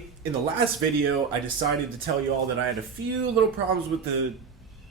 everybody. In the last video, I decided to tell you all that I had a few little problems with the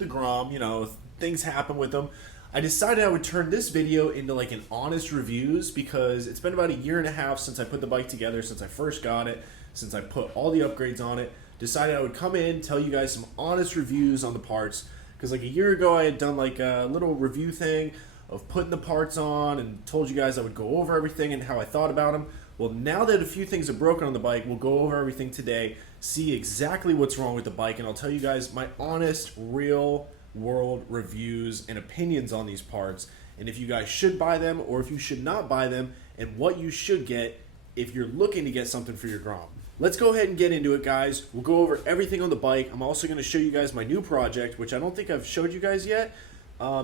Grom. You know, things happen with them. I decided I would turn this video into like an honest reviews because it's been about a year and a half since I put the bike together, since I first got it, since I put all the upgrades on it. Decided I would come in, tell you guys some honest reviews on the parts, because like a year ago I had done like a little review thing of putting the parts on and told you guys I would go over everything and how I thought about them. Well, now that a few things are broken on the bike, we'll go over everything today, see exactly what's wrong with the bike, and I'll tell you guys my honest, real world reviews and opinions on these parts, and if you guys should buy them or if you should not buy them, and what you should get if you're looking to get something for your Grom. Let's go ahead and get into it, guys. We'll go over everything on the bike. I'm also going to show you guys my new project, which I don't think I've showed you guys yet.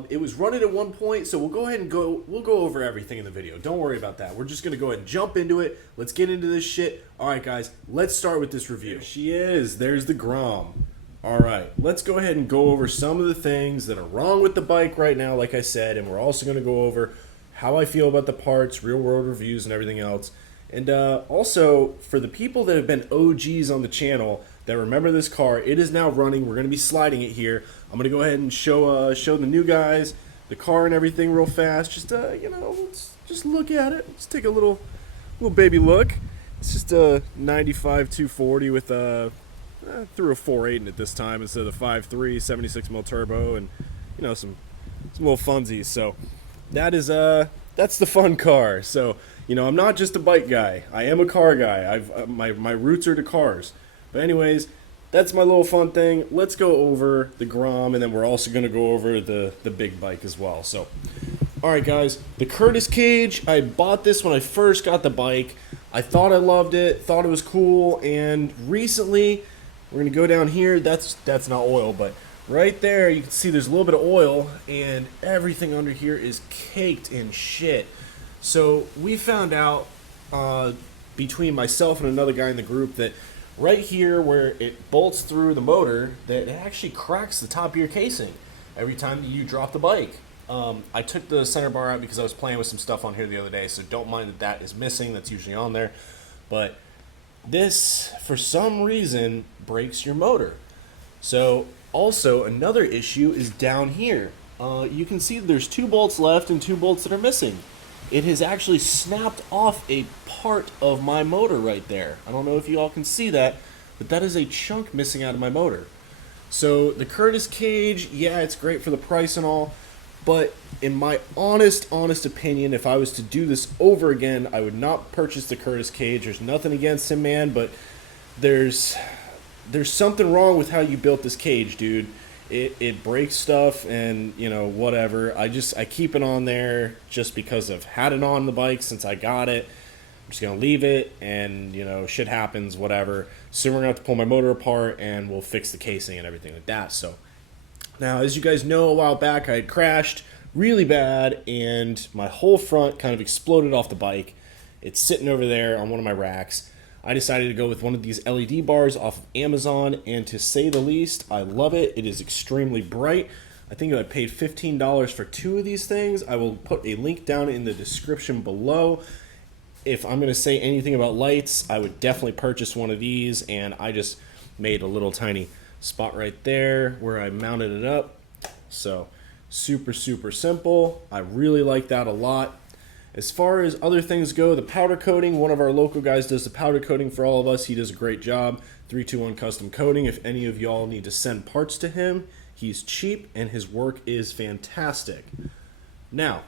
It was running at one point, so we'll go ahead and we'll go over everything in the video. Don't worry about that. We're just going to go ahead and jump into it. Let's get into this shit. All right, guys, let's start with this review. There she is. There's the Grom. All right, let's go ahead and go over some of the things that are wrong with the bike right now, like I said, and we're also going to go over how I feel about the parts, real world reviews, and everything else. And also, for the people that have been OGs on the channel that remember this car, it is now running. We're going to be sliding it here. I'm going to go ahead and show the new guys the car and everything real fast. Just, you know, let's just look at it. Let's take a little baby look. It's just a 95 240 with threw a 4.8 in it this time instead of the 5.3 76 mil turbo, and you know, some little funsies. So that's the fun car. So you know, I'm not just a bike guy. I am a car guy. My roots are to cars. But anyways, that's my little fun thing. Let's go over the Grom, and then we're also going to go over the big bike as well. So, all right, guys, the Curtis cage. I bought this when I first got the bike. I thought I loved it, thought it was cool, and recently, we're going to go down here. That's not oil, but right there, you can see there's a little bit of oil, and everything under here is caked in shit. So we found out between myself and another guy in the group that right here where it bolts through the motor, that it actually cracks the top of your casing every time that you drop the bike. I took the center bar out because I was playing with some stuff on here the other day, so don't mind that is missing. That's usually on there. But this, for some reason, breaks your motor. So also another issue is down here. You can see there's 2 bolts left and 2 bolts that are missing. It has actually snapped off a part of my motor right there. I don't know if you all can see that, but that is a chunk missing out of my motor. So the Curtis cage, yeah, it's great for the price and all, but in my honest opinion, if I was to do this over again, I would not purchase the Curtis cage. There's nothing against him, man, but there's something wrong with how you built this cage, dude. It breaks stuff, and you know, whatever. I keep it on there just because I've had it on the bike since I got it. I'm just gonna leave it, and you know, shit happens, whatever. Soon we're gonna have to pull my motor apart, and we'll fix the casing and everything like that. So now, as you guys know, a while back I had crashed really bad, and my whole front kind of exploded off the bike. It's sitting over there on one of my racks. I decided to go with one of these LED bars off of Amazon, and to say the least, I love it. It is extremely bright. I think I paid $15 for 2 of these things. I will put a link down in the description below. If I'm going to say anything about lights, I would definitely purchase one of these, and I just made a little tiny spot right there where I mounted it up. So super simple. I really like that a lot. As far as other things go, the powder coating, one of our local guys does the powder coating for all of us. He does a great job. 321 Custom Coating. If any of y'all need to send parts to him, he's cheap and his work is fantastic. Now,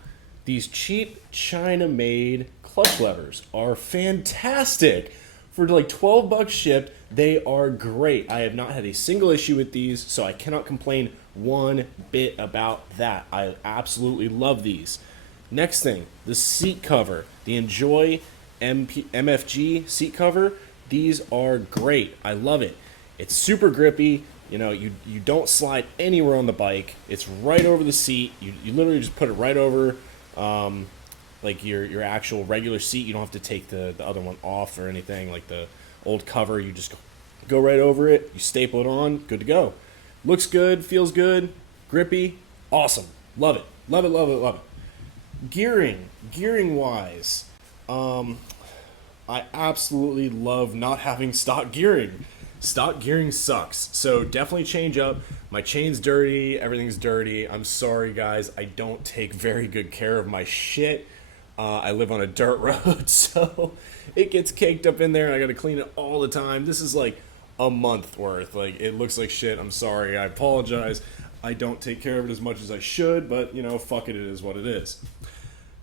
these cheap China-made clutch levers are fantastic. For like 12 bucks shipped, they are great. I have not had a single issue with these, so I cannot complain one bit about that. I absolutely love these. Next thing, the seat cover, the Enjoy MFG seat cover. These are great. I love it. It's super grippy. You know, you don't slide anywhere on the bike. It's right over the seat. You literally just put it right over like your actual regular seat. You don't have to take the other one off or anything like the old cover. You just go right over it. You staple it on. Good to go. Looks good. Feels good. Grippy. Awesome. Love it. Love it. Gearing wise, I absolutely love not having stock gearing. Stock gearing sucks, so definitely change up. My chain's dirty, everything's dirty. I'm sorry, guys. I don't take very good care of my shit. I live on a dirt road, so it gets caked up in there, and I gotta clean it all the time. This is like a month worth. Like, it looks like shit. I'm sorry. I apologize. I don't take care of it as much as I should, but, you know, fuck it, it is what it is.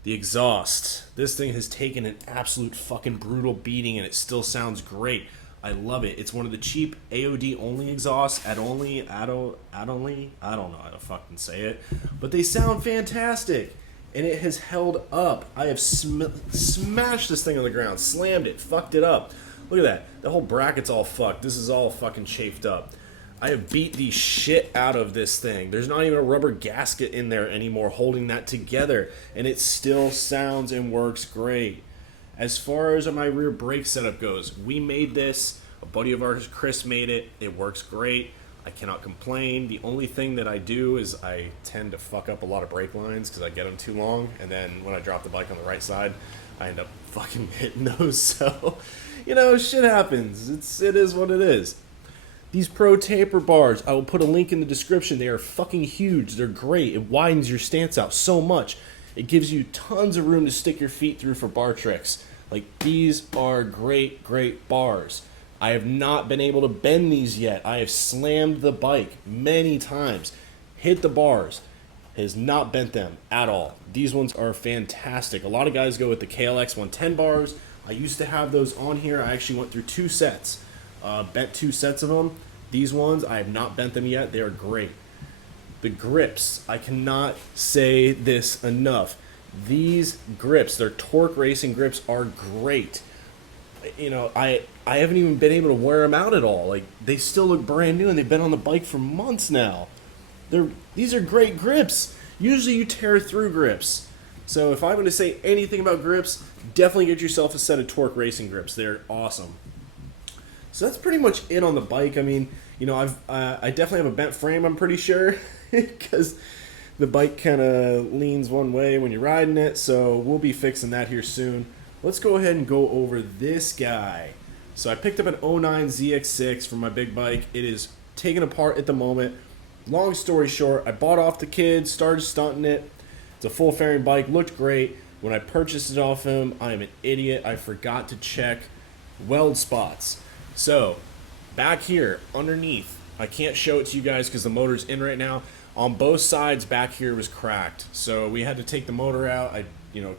The exhaust. This thing has taken an absolute fucking brutal beating, and it still sounds great. I love it. It's one of the cheap AOD only exhausts. I don't know how to fucking say it, but they sound fantastic, and it has held up. I have smashed this thing on the ground, slammed it, fucked it up. Look at that. The whole bracket's all fucked. This is all fucking chafed up. I have beat the shit out of this thing. There's not even a rubber gasket in there anymore holding that together, and it still sounds and works great. As far as my rear brake setup goes, we made this. A buddy of ours, Chris, made it. It works great. I cannot complain. The only thing that I do is I tend to fuck up a lot of brake lines because I get them too long, and then when I drop the bike on the right side, I end up fucking hitting those. So, you know, shit happens. It is what it is. These Pro taper bars, I will put a link in the description. They are fucking huge. They're great. It widens your stance out so much. It gives you tons of room to stick your feet through for bar tricks. Like, these are great, great bars. I have not been able to bend these yet. I have slammed the bike many times, hit the bars, has not bent them at all. These ones are fantastic. A lot of guys go with the KLX 110 bars. I used to have those on here. I actually went through 2 sets. Bent 2 sets of them. These ones, I have not bent them yet. They are great. The grips, I cannot say this enough. These grips, their torque racing grips, are great. You know, I haven't even been able to wear them out at all. Like, they still look brand new, and they've been on the bike for months now. These are great grips. Usually you tear through grips. So if I'm going to say anything about grips, definitely get yourself a set of torque racing grips. They're awesome. So that's pretty much it on the bike. I mean, you know, I definitely have a bent frame, I'm pretty sure, because the bike kind of leans one way when you're riding it, so we'll be fixing that here soon. Let's go ahead and go over this guy. So I picked up an 09 ZX6 for my big bike. It is taken apart at the moment. Long story short, I bought off the kid, started stunting it. It's a full fairing bike, looked great. When I purchased it off him, I am an idiot. I forgot to check weld spots. So, back here, underneath, I can't show it to you guys because the motor's in right now. On both sides, back here was cracked. So we had to take the motor out. I,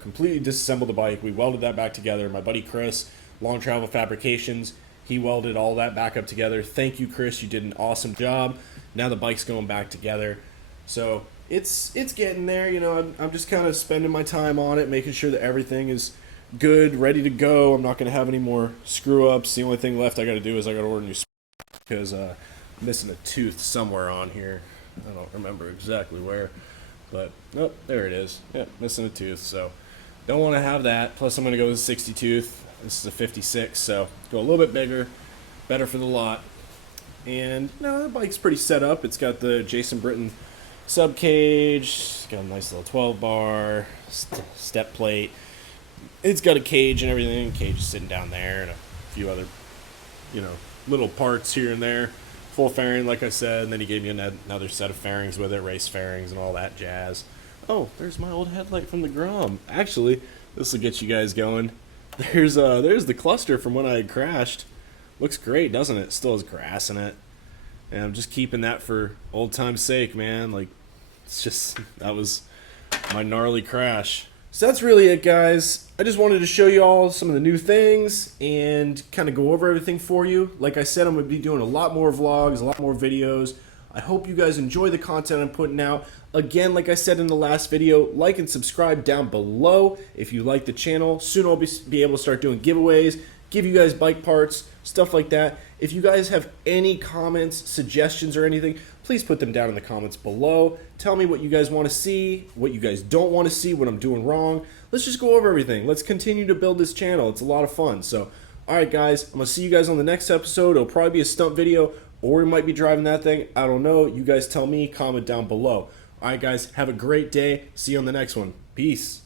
completely disassembled the bike. We welded that back together. My buddy Chris, Long Travel Fabrications, he welded all that back up together. Thank you, Chris. You did an awesome job. Now the bike's going back together. So it's getting there. I'm just kind of spending my time on it, making sure that everything is good, ready to go. I'm not going to have any more screw-ups. The only thing left I got to do is I got to order new because I'm missing a tooth somewhere on here. I don't remember exactly where, but oh, there it is. Yep, missing a tooth, so don't want to have that. Plus I'm going to go with a 60 tooth. This is a 56, so go a little bit bigger, better for the lot. And the bike's pretty set up. It's got the Jason Britton sub cage. It's got a nice little 12 bar step plate. It's got a cage and everything. Cage is sitting down there, and a few other, little parts here and there. Full fairing, like I said, and then he gave me another set of fairings with it, race fairings and all that jazz. Oh, there's my old headlight from the Grom. Actually, this will get you guys going. There's the cluster from when I had crashed. Looks great, doesn't it? Still has grass in it. And I'm just keeping that for old time's sake, man. Like, that was my gnarly crash. So that's really it, guys. I just wanted to show you all some of the new things and kind of go over everything for you. Like I said, I'm going to be doing a lot more vlogs, a lot more videos. I hope you guys enjoy the content I'm putting out. Again, like I said in the last video, like and subscribe down below if you like the channel. Soon I'll be able to start doing giveaways, give you guys bike parts, stuff like that. If you guys have any comments, suggestions, or anything, please put them down in the comments below. Tell me what you guys want to see, what you guys don't want to see, what I'm doing wrong. Let's just go over everything. Let's continue to build this channel. It's a lot of fun. So, alright guys, I'm going to see you guys on the next episode. It'll probably be a stunt video, or we might be driving that thing. I don't know. You guys tell me. Comment down below. Alright guys, have a great day. See you on the next one. Peace.